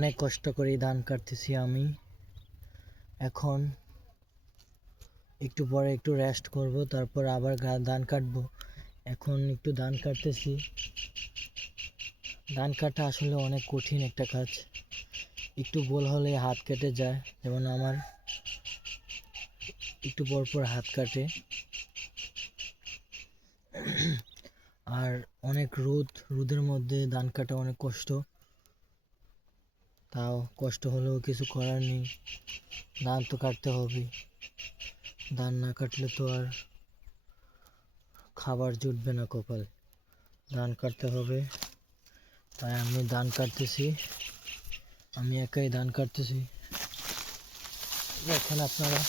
অনেক কষ্ট করে ধান কাটতেছি আমি। এখন একটু পরে একটু রেস্ট করব, তারপর আবার ধান কাটবো। এখন একটু ধান কাটতেছি। ধান কাটা আসলে অনেক কঠিন একটা কাজ। একটু ভুল হলে হাত কেটে যায়, যেমন আমার একটু পর পর হাত কাটে। আর অনেক রোদের মধ্যে ধান কাটা অনেক কষ্ট। তাও কষ্ট হলেও কিছু করার নেই, ধান তো কাটতে হবে। ধান না কাটলে তো আর খাবার জুটবে না কপালে। ধান কাটতে হবে, তাই আমি ধান কাটতেছি। আমি একাই ধান কাটতেছি, দেখেন আপনারা।